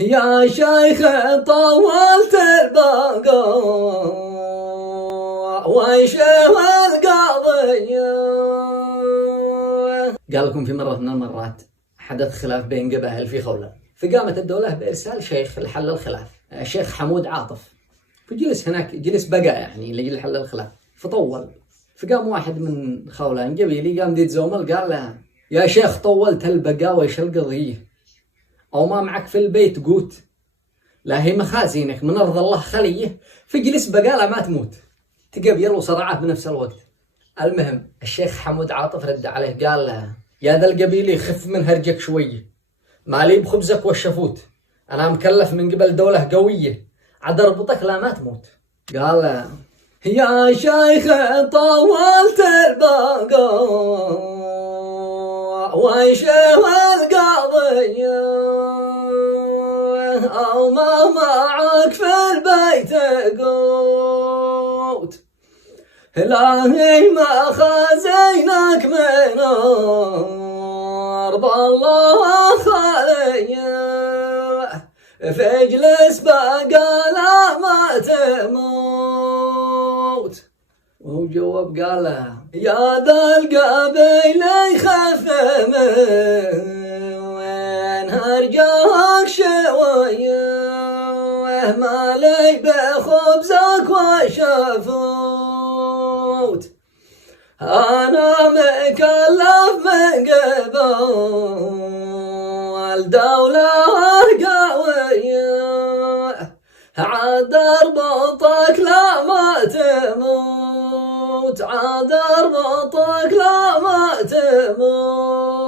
يا شيخ طولت البقاء ويشوى القضية. قال لكم في مرة من المرات حدث خلاف بين قبائل في خولة، فقامت الدولة بإرسال شيخ لحل الخلاف، الشيخ حمود عاطف. فجلس هناك، جلس بقى يعني لجل حل الخلاف، فطول. فقام واحد من خولان قبيلي قام ديت زومل قال له: يا شيخ طولت البقاء ويش القضية؟ أو ما معك في البيت قوت؟ لا هي مخازينك من أرض الله خليه، فجلس بقالة ما تموت. تقبيل وصرعه بنفس الوقت. المهم الشيخ حمود عاطف رد عليه قال له: يا ذا القبيلي خف من هرجك شوية، مالي بخبزك والشفوت، أنا مكلف من قبل دولة قوية، عاد أربطك لا ما تموت. قال له: يا شيخ طولت البقاء ويشوى القضية، أو ما معك في البيت قوت، إلهي ما خزينك من أرض الله خالية، فاجلس بقى ما تموت. وهو جواب قال له: يا ذا القبيل يخف من هرجاك شوية، مالي بخبزك وشفوت، أنا مكلف من قبل دولة قوية، عاد أربطك لا ما تموت، عاد أربطك لا ما تموت.